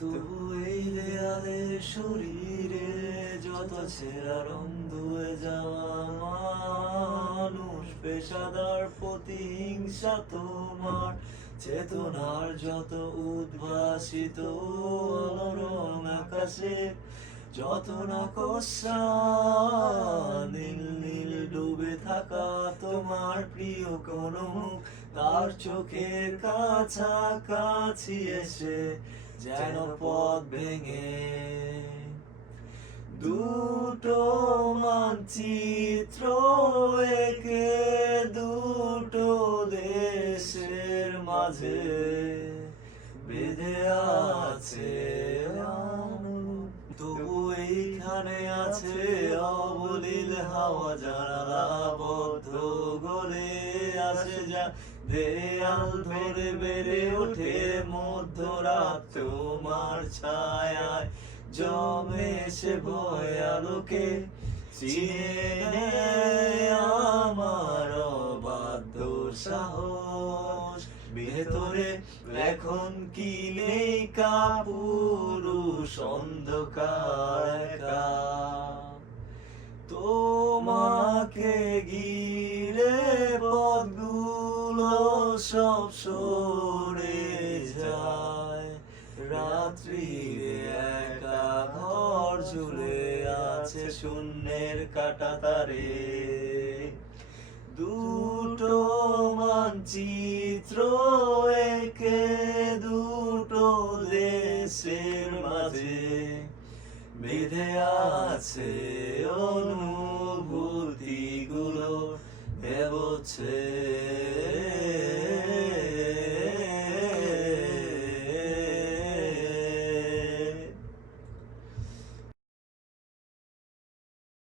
তবু এই দেয়ালে শরীরে যত ছেঁড়া রং ধুয়ে যাওয়া মানুষ, পেশাদার প্রতিহিংসা তোমার চেতনার যত উদ্ভাসিত রং আকাশে, যত না কষা নীল নীল ডুবে থাকা তোমার প্রিয় কোনো মুখ, তার চোখের কাছাকাছি এসে যেন পথ ভেঙে দুটো মানচিত্র একে দুটো দেশের মাঝে বেঁধে আছে। তবু এইখানে আছে অবলীল হাওয়া, জানালা বদ্ধ গলে আসে যা দেয়াল ধরে বেড়ে ওঠে মধ্যরাত তোমার ছায়ায় জমে সে ভয় আলোকে চিনে নেয় আমার অবাধ্য সাহস। ভেতরে এখন কি নেই কাপুরুষ অন্ধকার একা, তোমাকে ঘিরে পথগুলো সব সরে যায়। রাত্রিরে একা ঘর ঝুলে আছে শূন্যের কাঁটা তারে, দুটো মানচিত্র একে দুটো দেশের মাঝে বেঁধে আছে অনুভূতিগুলো, ভেবছে